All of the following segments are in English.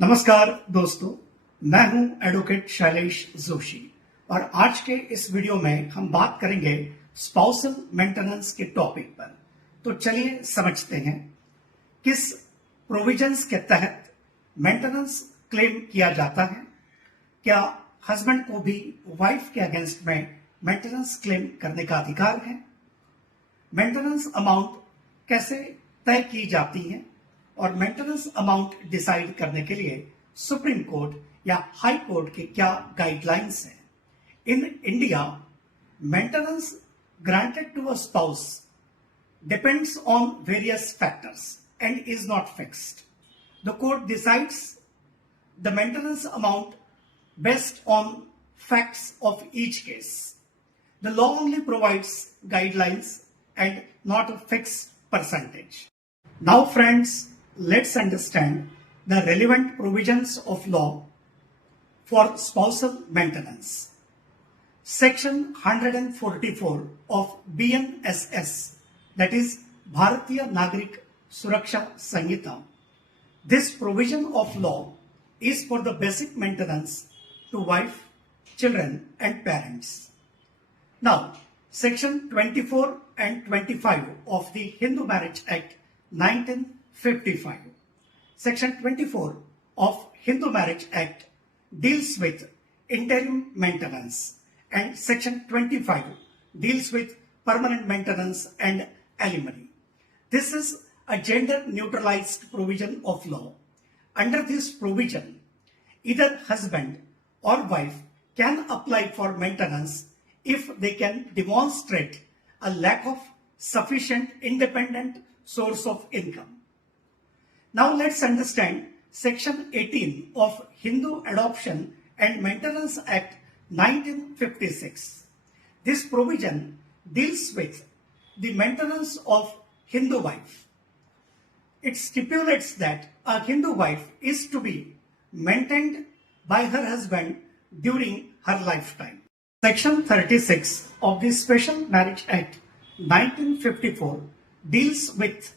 नमस्कार दोस्तों, मैं हूं एडवोकेट शैलेश जोशी और आज के इस वीडियो में हम बात करेंगे स्पाउसल मेंटेनेंस के टॉपिक पर। तो चलिए समझते हैं किस प्रोविजंस के तहत मेंटेनेंस क्लेम किया जाता है। क्या हस्बैंड को भी वाइफ के अगेंस्ट में मेंटेनेंस क्लेम करने का अधिकार है? मेंटेनेंस अमाउंट कैसे तय की जाती है और मेंटेनेंस अमाउंट डिसाइड करने के लिए सुप्रीम कोर्ट या हाई कोर्ट के क्या गाइडलाइंस हैं? In India, maintenance granted to a spouse depends on various factors and is not fixed. The court decides the maintenance amount based on facts of each case. The law only provides guidelines and not a fixed percentage. Now friends, let's understand the relevant provisions of law for spousal maintenance. Section 144 of BNSS, that is Bharatiya Nagarik Suraksha Sanhita. This provision of law is for the basic maintenance to wife, children and parents. Now, Section 24 and 25 of the Hindu Marriage Act 1955. Section 24 of Hindu Marriage Act deals with interim maintenance and Section 25 deals with permanent maintenance and alimony. This is a gender neutralized provision of law. Under this provision, either husband or wife can apply for maintenance if they can demonstrate a lack of sufficient independent source of income. Now let's understand Section 18 of Hindu Adoption and Maintenance Act 1956. This provision deals with the maintenance of Hindu wife. It stipulates that a Hindu wife is to be maintained by her husband during her lifetime. Section 36 of the Special Marriage Act 1954 deals with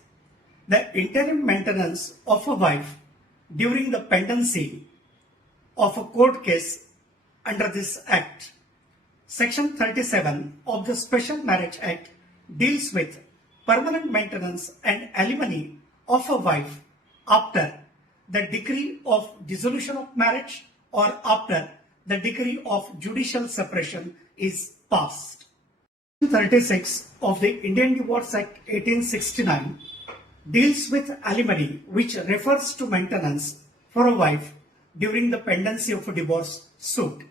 the interim maintenance of a wife during the pendency of a court case under this act. Section 37 of the Special Marriage Act deals with permanent maintenance and alimony of a wife after the decree of dissolution of marriage or after the decree of judicial separation is passed. Section 36 of the Indian Divorce Act 1869 deals with alimony, which refers to maintenance for a wife during the pendency of a divorce suit.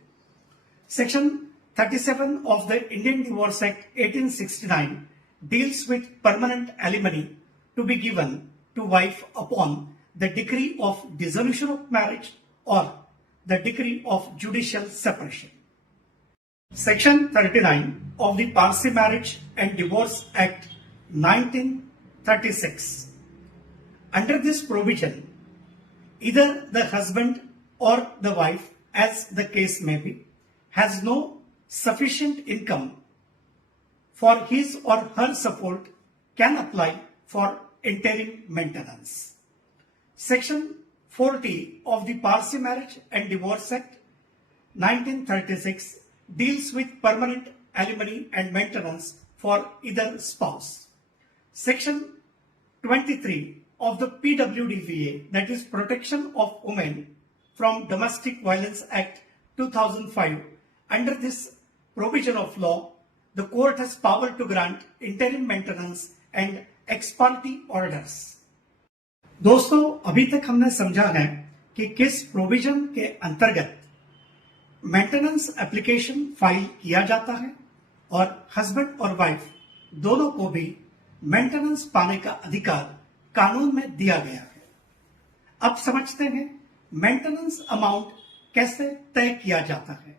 Section 37 of the Indian Divorce Act 1869 deals with permanent alimony to be given to wife upon the decree of dissolution of marriage or the decree of judicial separation. Section 39 of the Parsi Marriage and Divorce Act 1936. Under this provision, either the husband or the wife, as the case may be, has no sufficient income for his or her support can apply for interim maintenance. Section 40 of the Parsi Marriage and Divorce Act 1936 deals with permanent alimony and maintenance for either spouse. Section 23 of the PWDVA, that is Protection of Women from Domestic Violence Act 2005, under this provision of law, the court has power to grant interim maintenance and ex parte orders. दोस्तों, अभी तक हमने समझा है कि किस provision के अंतर्गत मेंटेनेंस एप्लीकेशन फाइल किया जाता है और हस्बैंड और वाइफ दोनों को भी मेंटेनेंस पाने का अधिकार कानून में दिया गया है। अब समझते हैं मेंटेनेंस अमाउंट कैसे तय किया जाता है।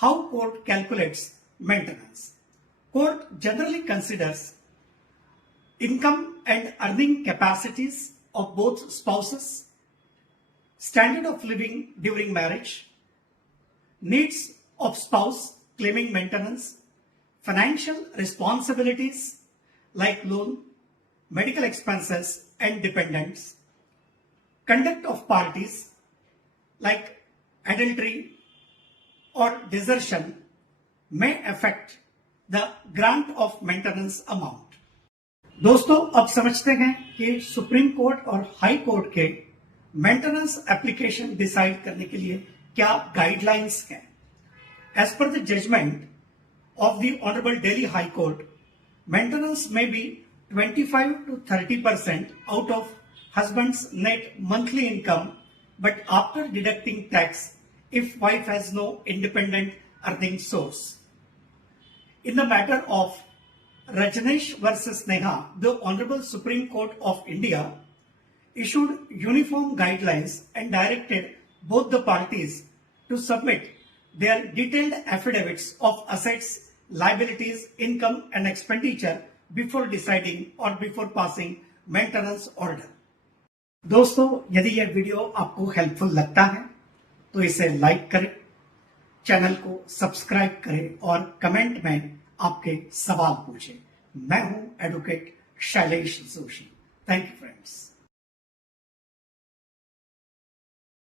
How court calculates maintenance? Court generally considers income and earning capacities of both spouses, standard of living during marriage, needs of spouse claiming maintenance, financial responsibilities like loan, medical expenses and dependents, conduct of parties, like adultery or desertion may affect the grant of maintenance amount. दोस्तों अब समझते हैं कि supreme court और high court के maintenance application decide करने के लिए क्या गाइडलाइंस हैं. As per the judgment of the Honorable Delhi High Court, maintenance may be 25 to 30% out of husband's net monthly income, but after deducting tax if wife has no independent earning source. In the matter of Rajneesh versus Neha, the Honorable Supreme Court of India issued uniform guidelines and directed both the parties to submit their detailed affidavits of assets, liabilities, income and expenditure before deciding or before passing maintenance order. दोस्तों यदि यह video आपको helpful लगता है तो इसे like करें, channel को सब्सक्राइब करें और कमेंट में आपके सवाल पूछें. मैं हूं एडवोकेट शैलेश जोशी.